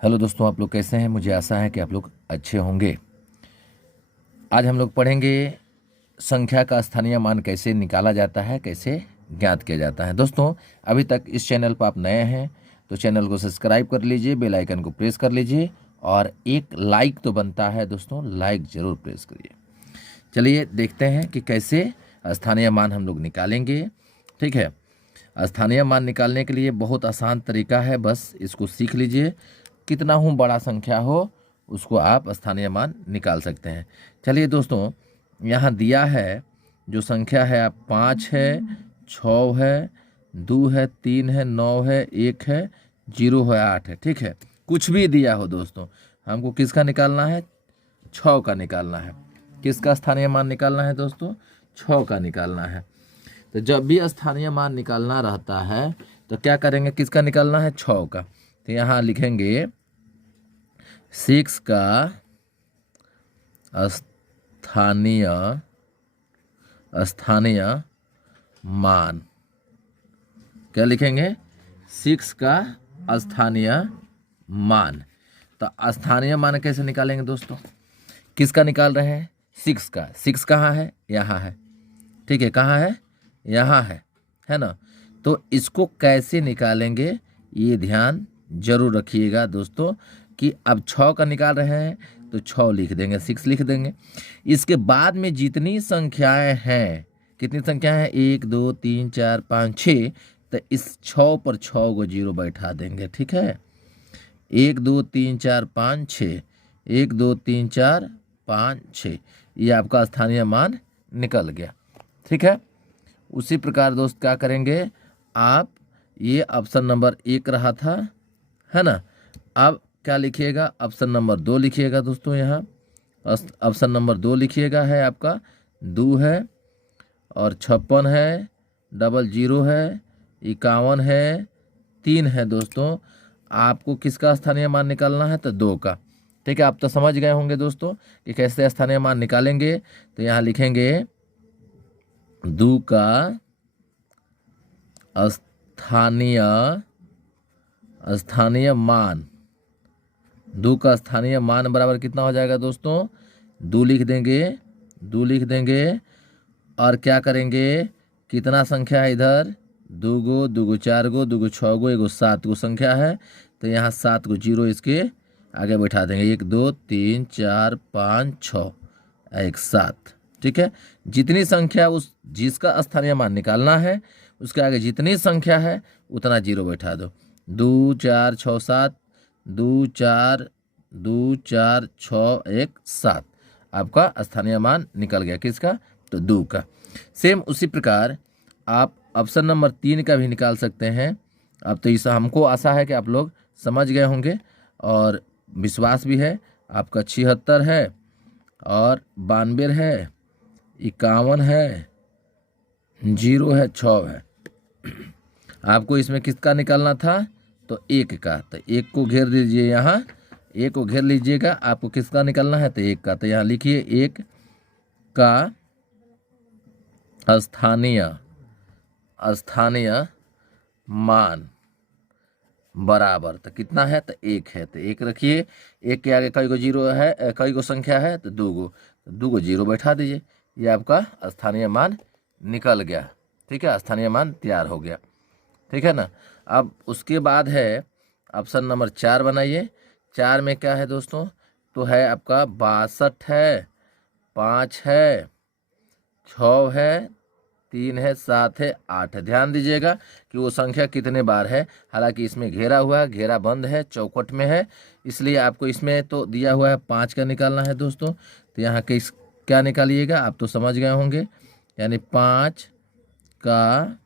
Hello दोस्तों, आप लोग कैसे हैं। मुझे आशा है कि आप लोग अच्छे होंगे। आज हम लोग पढ़ेंगे संख्या का स्थानीय मान कैसे निकाला जाता है, कैसे ज्ञात किया जाता है। दोस्तों, अभी तक इस चैनल पर आप नए हैं तो चैनल को सब्सक्राइब कर लीजिए, बेल आइकन को प्रेस कर लीजिए और एक लाइक तो बनता है दोस्तों, लाइक ज़रूर प्रेस करिए। चलिए देखते हैं कि कैसे स्थानीय मान हम लोग निकालेंगे। ठीक है, स्थानीय मान निकालने के लिए बहुत आसान तरीका है, बस इसको सीख लीजिए। कितना हूँ बड़ा संख्या हो उसको आप स्थानीय मान निकाल सकते हैं। चलिए दोस्तों, यहाँ दिया है जो संख्या है, आप 5 है, 6 है, 2 है, 3 है, 9 है, 1 है, 0 है, 8 है। ठीक है, कुछ भी दिया हो दोस्तों, हमको किसका निकालना है? 6 का निकालना है। किसका स्थानीय मान निकालना है दोस्तों? 6 का निकालना है। तो जब भी स्थानीय मान निकालना रहता है तो क्या करेंगे? किसका निकालना है? 6 का। तो यहाँ लिखेंगे 6 का स्थानीय स्थानीय मान। क्या लिखेंगे? 6 का स्थानीय मान। तो स्थानीय मान कैसे निकालेंगे दोस्तों? किसका निकाल रहे हैं? 6 का। 6 कहाँ है? यहाँ है। ठीक है, कहाँ है? यहाँ है ना। तो इसको कैसे निकालेंगे ये ध्यान जरूर रखिएगा दोस्तों, कि अब 6 का निकाल रहे हैं तो 6 लिख देंगे, 6 लिख देंगे। इसके बाद में जितनी संख्याएं हैं, कितनी संख्या है? 1 2 3 4 5 6, तो इस 6 पर 6 को 0 बैठा देंगे। ठीक है, 1 2 3 4 5 6, 1 2 3 4 5 6, ये आपका स्थानीय मान निकल गया। ठीक है, उसी प्रकार दोस्त क्या करेंगे आप? ये ऑप्शन नंबर 1 रहा था, है ना। अब क्या लिखिएगा? ऑप्शन नंबर 2 लिखिएगा दोस्तों। यहाँ ऑप्शन नंबर 2 लिखिएगा, है आपका 2 है और 56 है, 00 है, 51 है, 3 है दोस्तों। आपको किसका स्थानीय मान निकालना है? तो 2 का। ठीक है, आप तो समझ गए होंगे दोस्तों कि कैसे स्थानीय मान निकालेंगे। तो यहाँ लिखेंगे 2 का स्थानीय मान। 2 का स्थानीय मान बराबर कितना हो जाएगा दोस्तों? 2 लिख देंगे, 2 लिख देंगे। और क्या करेंगे? कितना संख्या है इधर? 2 गो, 2 गो 4 गो, 2 गो 6 गो, 1 गो 7 गो संख्या है। तो यहाँ 7 को 0 इसके आगे बैठा देंगे। 1 2 3 4 5 6, 1 7। ठीक है, जितनी संख्या उस जिसका स्थानीय मान निकालना है उसके आगे जितनी संख्या है उतना 0 बैठा दो। 2 4 6 7, 2 4 2 4 6 1 7, आपका स्थानीय मान निकल गया। किसका? तो 2 का। सेम उसी प्रकार आप ऑप्शन नंबर 3 का भी निकाल सकते हैं। अब तो इस हमको आशा है कि आप लोग समझ गए होंगे और विश्वास भी है। आपका 76 है और 92 है, 51 है, 0 है, 6 है। आपको इसमें किसका निकालना था? तो 1 का। तो 1 को घेर दीजिए, यहाँ 1 को घेर लीजिएगा। आपको किसका निकालना है? तो 1 का। तो यहाँ लिखिए 1 का स्थानीय मान बराबर, तो कितना है? तो 1 है। तो 1 रखिए। 1 के आगे कई गो 0 है, कई गो संख्या है? तो 2 गो। तो 2 गो 0 बैठा दीजिए। ये आपका स्थानीय मान निकल गया। ठीक है, स्थानीय मान तैयार हो गया। ठीक है ना। अब उसके बाद है ऑप्शन नंबर 4 बनाइए। 4 में क्या है दोस्तों? तो है आपका 62 है, 5 है, 6 है, 3 है, 7 है, 8 है। ध्यान दीजिएगा कि वो संख्या कितने बार है। हालांकि इसमें घेरा हुआ है, घेरा बंद है, चौखट में है, इसलिए आपको इसमें तो दिया हुआ है 5 का निकालना है दोस्तों। तो यहाँ के क्या निकालिएगा? आप तो समझ गए होंगे, यानी 5 का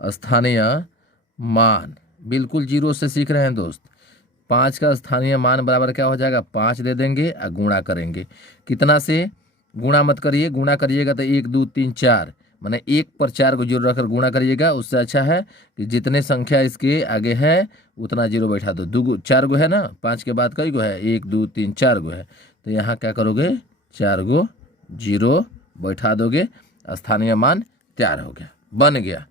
स्थानीय मान। बिल्कुल 0 से सीख रहे हैं दोस्त। 5 का स्थानीय मान बराबर क्या हो जाएगा? 5 दे देंगे और गुणा करेंगे। कितना से? गुणा मत करिए, गुणा करिएगा तो 1 2 3 4, माने 1 पर 4 को 0 रखकर गुणा करिएगा। उससे अच्छा है कि जितने संख्या इसके आगे है उतना 0 बैठा दो। 2 गो 4 गो है ना, 5 के बाद कई गो है? 1 2 3 4 गो है। तो यहाँ क्या करोगे? 4 गो 0 बैठा दोगे। स्थानीय मान तैयार हो गया, बन गया।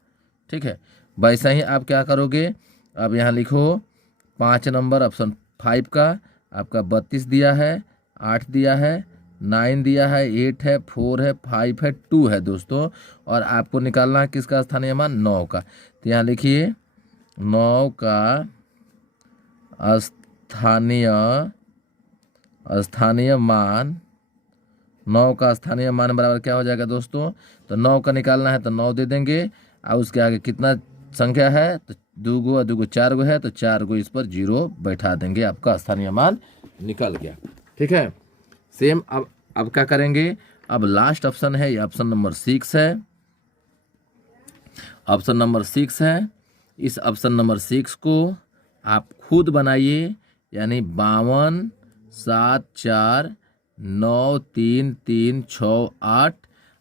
ठीक है, वैसा ही आप क्या करोगे, अब यहाँ लिखो 5 नंबर ऑप्शन 5 का आपका 32 दिया है, 8 दिया है, 9 दिया है, 8 है, 4 है, 5 है, 2 है दोस्तों। और आपको निकालना है किसका स्थानीय मान, 9 का। तो यहाँ लिखिए 9 का स्थानीय मान, 9 का स्थानीय मान बराबर क्या हो जाएगा दोस्तों, तो 9 का निकालना है तो 9 दे देंगे, और उसके आगे कितना संख्या है, तो 2 गो 2 गो 4 गो है, तो 4 गो इस पर 0 बैठा देंगे, आपका स्थानीय मान निकल गया। ठीक है, सेम अब क्या करेंगे, अब लास्ट ऑप्शन है, ये ऑप्शन नंबर 6 है, ऑप्शन नंबर 6 है। इस ऑप्शन नंबर 6 को आप खुद बनाइए, यानी 52 7 4 9 3 3 6 8,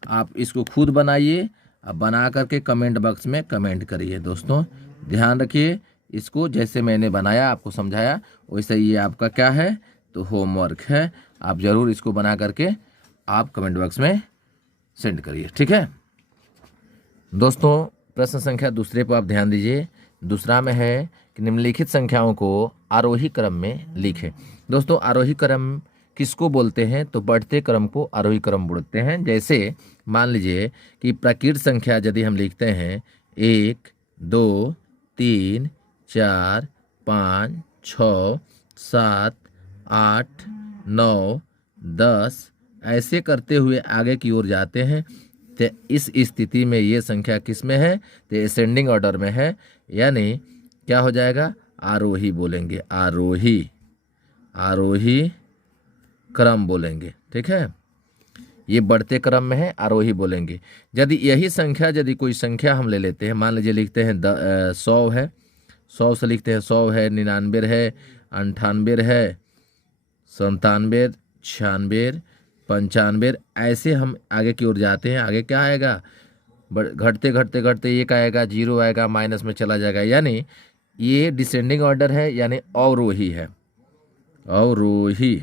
आप इसको खुद बनाइए। अब बना करके कमेंट बॉक्स में कमेंट करिए दोस्तों। ध्यान रखिए, इसको जैसे मैंने बनाया आपको समझाया वैसे ये आपका क्या है, तो होमवर्क है। आप ज़रूर इसको बना करके आप कमेंट बॉक्स में सेंड करिए। ठीक है दोस्तों, प्रश्न संख्या दूसरे पर आप ध्यान दीजिए। दूसरा में है कि निम्नलिखित संख्याओं को आरोही क्रम में लिखें। दोस्तों, आरोही क्रम किसको बोलते हैं, तो बढ़ते क्रम को आरोही क्रम बोलते हैं। जैसे मान लीजिए कि प्राकृत संख्या यदि हम लिखते हैं 1 2 3 4 5 6 7 8 9 10, ऐसे करते हुए आगे की ओर जाते हैं, तो इस स्थिति में ये संख्या किस में है, तो असेंडिंग ऑर्डर में है, यानी क्या हो जाएगा, आरोही बोलेंगे, आरोही क्रम बोलेंगे। ठीक है, ये बढ़ते क्रम में है, आरोही बोलेंगे। यदि यही संख्या, यदि कोई संख्या हम ले लेते हैं, मान लीजिए लिखते हैं 100 है, 100 से लिखते हैं 100 है, 99 है, 98 है, 97 96 95, ऐसे हम आगे की ओर जाते हैं। आगे क्या आएगा, घटते घटते घटते 1 आएगा, 0 आएगा, माइनस में चला जाएगा, यानी ये डिसेंडिंग ऑर्डर है, यानी अवरोही है, अवरोही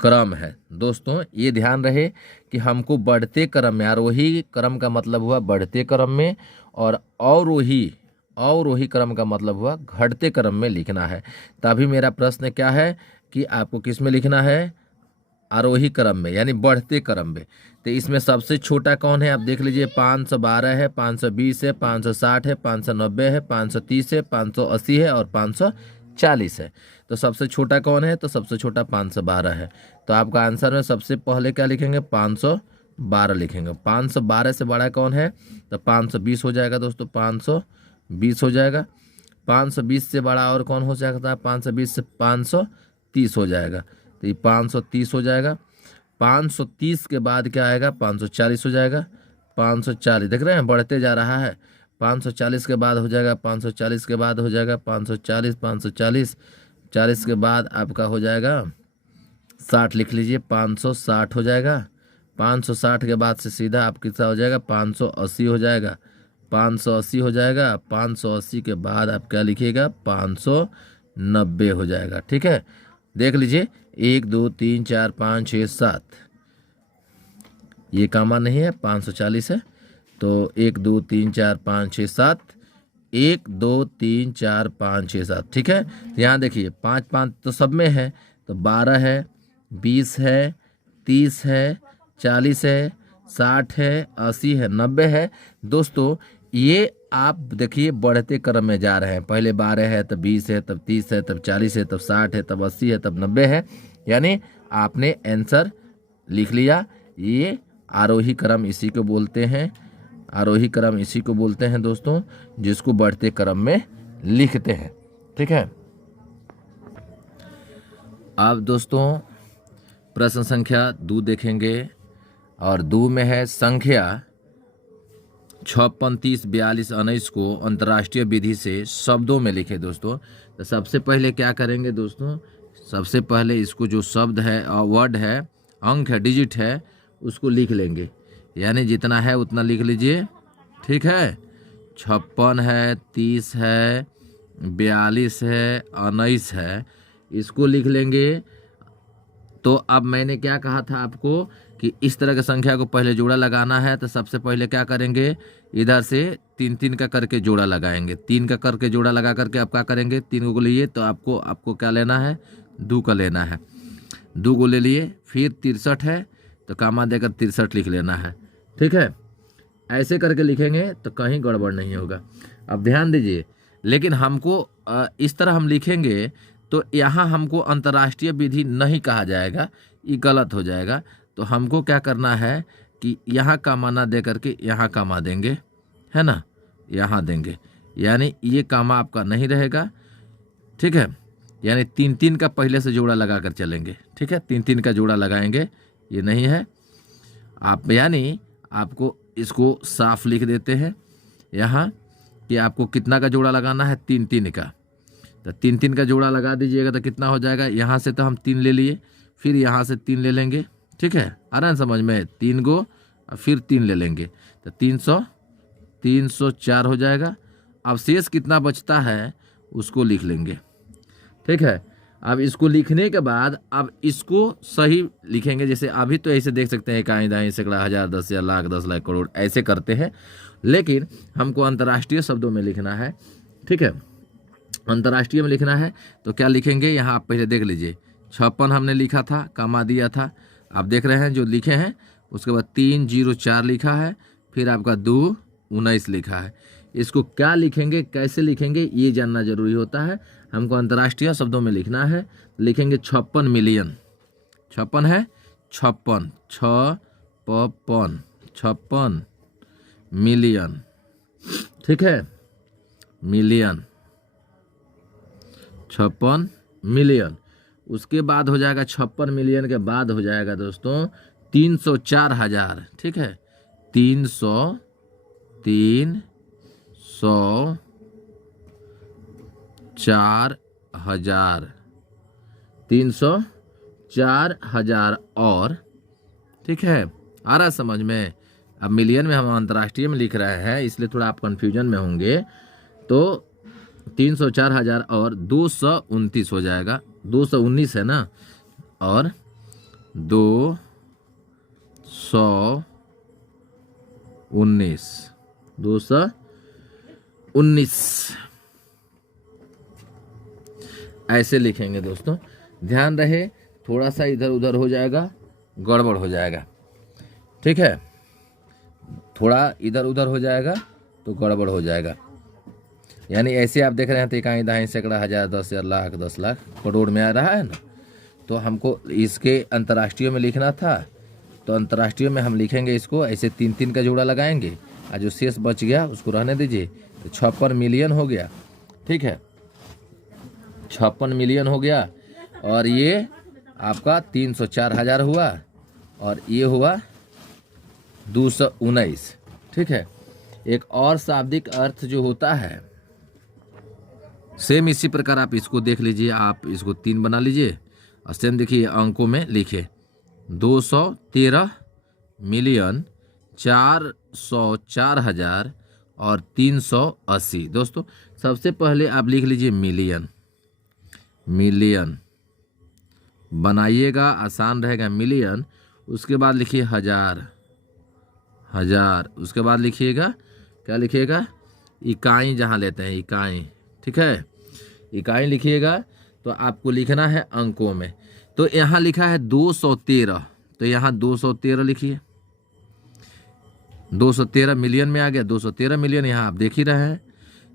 क्रम है। दोस्तों, ये ध्यान रहे कि हमको बढ़ते क्रम में, आरोही क्रम का मतलब हुआ बढ़ते क्रम में, और अवरोही क्रम का मतलब हुआ घटते क्रम में लिखना है। तभी मेरा प्रश्न क्या है कि आपको किस में लिखना है, आरोही क्रम में, यानी बढ़ते क्रम में। तो इसमें सबसे छोटा कौन है, आप देख लीजिए 512 है, 520 है, 560 है, 590 है, 530 है, 580 है और 540 है। तो सबसे छोटा कौन है, तो सबसे छोटा 512 है। तो आपका आंसर में सबसे पहले क्या लिखेंगे, 512 लिखेंगे। 512 से बड़ा कौन है, तो 520 हो जाएगा दोस्तों, 520 हो जाएगा। 520 से बड़ा और कौन हो सकता है, 520 से 530 हो जाएगा, तो ये 530 हो जाएगा। 530 के बाद क्या आएगा, 540 हो जाएगा। 540 देख रहे हैं, बढ़ते जा रहा है। 540 के बाद हो जाएगा, 540 के बाद हो जाएगा 540, 540 40 के बाद आपका हो जाएगा 60, लिख लीजिए 560 हो जाएगा। 560 के बाद से सीधा आप कितना हो जाएगा, 580 हो जाएगा, 580 हो जाएगा। 580 के बाद आप क्या लिखिएगा, 590 हो जाएगा। ठीक है, देख लीजिए 1 2 3 4 5 6 7, ये कामा नहीं है, 540 है, तो 1 2 3 4 5 6 7, 1 2 3 4 5 6 7। ठीक है, यहाँ देखिए 5 5 तो सब में है, तो 12 है, 20 है, 30 है, 40 है, 60 है, 80 है, 90 है। दोस्तों, ये आप देखिए बढ़ते क्रम में जा रहे हैं, पहले 12 है, तब 20 है, तब 30 है, तब 40 है, तब 60 है, तब 80 है, तब 90 है, यानी आपने आंसर लिख लिया। ये आरोही क्रम इसी को बोलते हैं, आरोही क्रम इसी को बोलते हैं दोस्तों, जिसको बढ़ते क्रम में लिखते हैं। ठीक है, अब दोस्तों प्रश्न संख्या 2 देखेंगे, और 2 में है संख्या 56 30 42 19 को अंतर्राष्ट्रीय विधि से शब्दों में लिखे। दोस्तों, तो सबसे पहले क्या करेंगे दोस्तों, सबसे पहले इसको जो शब्द है और वर्ड है, अंक है, डिजिट है, उसको लिख लेंगे, यानी जितना है उतना लिख लीजिए। ठीक है, 56 है, 30 है, 42 है, 19 है, इसको लिख लेंगे। तो अब मैंने क्या कहा था आपको कि इस तरह की संख्या को पहले जोड़ा लगाना है तो सबसे पहले क्या करेंगे, इधर से 3 का करके जोड़ा लगाएंगे। 3 का करके जोड़ा लगा करके आप क्या करेंगे, 3 को लिए तो आपको क्या लेना है, 2 का लेना है। 2 को ले लिए, फिर 63 है तो कामा देकर 63 लिख लेना है। ठीक है, ऐसे करके लिखेंगे तो कहीं गड़बड़ नहीं होगा। अब ध्यान दीजिए, लेकिन हमको इस तरह हम लिखेंगे तो यहाँ हमको अंतर्राष्ट्रीय विधि नहीं कहा जाएगा, ये गलत हो जाएगा। तो हमको क्या करना है कि यहाँ कामा ना दे करके यहाँ कामा देंगे, है ना, यहाँ देंगे, यानी ये कामा आपका नहीं रहेगा। ठीक है, यानी 3 का पहले से जोड़ा लगा कर चलेंगे। ठीक है, 3 का जोड़ा लगाएंगे, ये नहीं है आप, यानी आपको इसको साफ लिख देते हैं यहाँ कि आपको कितना का जोड़ा लगाना है, 3 का। तो 3 का जोड़ा लगा दीजिएगा तो कितना हो जाएगा, यहाँ से तो हम 3 ले लिए, फिर यहाँ से 3 ले लेंगे। ठीक है, आ रहा है समझ में, 3 को फिर 3 ले लेंगे तो 304 हो जाएगा। अब शेष कितना बचता है उसको लिख लेंगे। ठीक है, अब इसको लिखने के बाद अब इसको सही लिखेंगे। जैसे अभी तो ऐसे देख सकते हैं, इकाई, दाई, सैकड़ा, हजार, 10,000, लाख, 10 लाख, करोड़, ऐसे करते हैं, लेकिन हमको अंतर्राष्ट्रीय शब्दों में लिखना है। ठीक है, अंतर्राष्ट्रीय में लिखना है तो क्या लिखेंगे, यहाँ आप पहले देख लीजिए, 56 हमने लिखा था, कामा दिया था, आप देख रहे हैं जो लिखे हैं। उसके बाद 304 लिखा है, फिर आपका 219 लिखा है। इसको क्या लिखेंगे, कैसे लिखेंगे, ये जानना जरूरी होता है। हमको अंतर्राष्ट्रीय शब्दों में लिखना है, लिखेंगे 56 मिलियन। 56 है, 56, 56 मिलियन। ठीक है, मिलियन, 56 मिलियन। उसके बाद हो जाएगा 56 मिलियन के बाद हो जाएगा दोस्तों 304,000। ठीक है, 304,000 304,000 और। ठीक है, आ रहा समझ में। अब मिलियन में हम अंतर्राष्ट्रीय में लिख रहे हैं, इसलिए थोड़ा आप कंफ्यूजन में होंगे। तो 304,000 और 229 हो जाएगा, 219 है ना, और 219 ऐसे लिखेंगे दोस्तों। ध्यान रहे, थोड़ा सा इधर उधर हो जाएगा, गड़बड़ हो जाएगा। ठीक है, थोड़ा इधर उधर हो जाएगा तो गड़बड़ हो जाएगा। यानी ऐसे आप देख रहे हैं तो इकाई, दाई, सैकड़ा, हजार, 10,000, लाख, 10 लाख, करोड़ में आ रहा है ना। तो हमको इसके अंतर्राष्ट्रीय में लिखना था, तो अंतर्राष्ट्रीय में हम लिखेंगे इसको ऐसे 3 का जोड़ा लगाएंगे, और जो शेष बच गया उसको रहने दीजिए। तो 56 मिलियन हो गया। ठीक है, 56 मिलियन हो गया, और ये आपका 304,000 हुआ, और ये हुआ 219। ठीक है, एक और शाब्दिक अर्थ जो होता है, सेम इसी प्रकार आप इसको देख लीजिए। आप इसको 3 बना लीजिए और सेम देखिए अंकों में लिखे 213 मिलियन 404,000 और 380। दोस्तों सबसे पहले आप लिख लीजिए मिलियन, मिलियन बनाइएगा, आसान रहेगा मिलियन। उसके बाद लिखिए हजार, हजार। उसके बाद लिखिएगा, क्या लिखिएगा, इकाई, जहाँ लेते हैं इकाई। ठीक है, इकाई लिखिएगा। तो आपको लिखना है अंकों में। तो यहाँ लिखा है 213, तो यहाँ 213 लिखिए। 213 मिलियन में आ गया, 213 मिलियन यहाँ आप देख ही रहे हैं।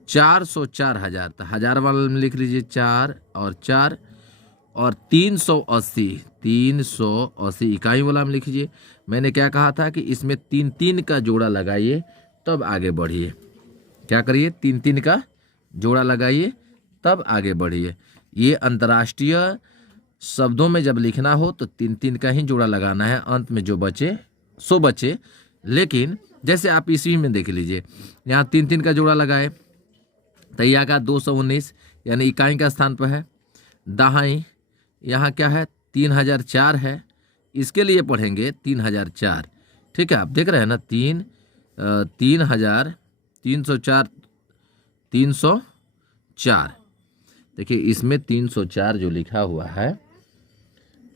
404,000, तो हजार वाले में लिख लीजिए 4 और 4, और 380 इकाई वाला में लिखिए। मैंने क्या कहा था कि इसमें 3 का जोड़ा लगाइए तब आगे बढ़िए। क्या करिए, 3 का जोड़ा लगाइए तब आगे बढ़िए। ये अंतर्राष्ट्रीय शब्दों में जब लिखना हो तो 3 का ही जोड़ा लगाना है, अंत में जो बचे सो बचे। लेकिन जैसे आप ईस्वी में देख लीजिए, यहाँ 3 का जोड़ा लगाए तो यहाँ का 219, यानी इकाई का स्थान पर है। दहाई यहाँ क्या है, 3004 है, इसके लिए पढ़ेंगे 3004। ठीक है, आप देख रहे हैं ना, 3,304। देखिए इसमें 304 जो लिखा हुआ है,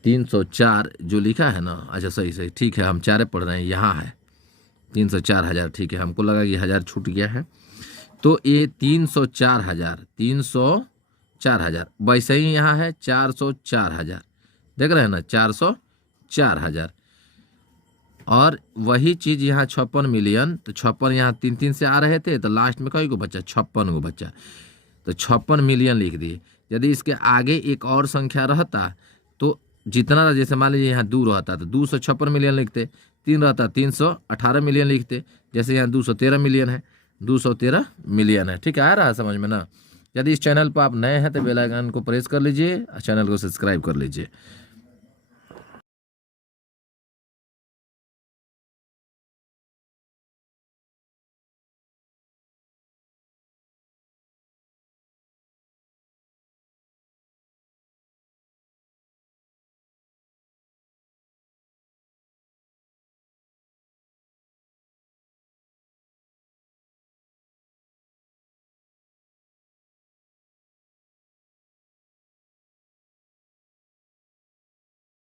304 जो लिखा है ना, अच्छा सही सही ठीक है, हम 4 पढ़ रहे हैं, यहाँ है 304,000, ठीक है, हमको लगा कि 1000 छूट गया है। तो ये 304,000, 304,000, वैसे ही यहाँ है 404,000, देख रहे हैं ना 404,000। और वही चीज़ यहाँ 56 मिलियन, तो 56 यहाँ 3 से आ रहे थे, तो लास्ट में कई को बच्चा 56 को बच्चा, तो 56 मिलियन लिख दिए। यदि इसके आगे एक और संख्या रहता तो जितना, जैसे मान लीजिए यहाँ 2 रहता तो 256 मिलियन लिखते, 3 रहता 318 मिलियन लिखते, जैसे यहाँ 213 मिलियन है, 213 मिलियन है। ठीक है, आ रहा है समझ में ना। यदि इस चैनल पर आप नए हैं तो बेल आइकन को प्रेस कर लीजिए और चैनल को सब्सक्राइब कर लीजिए।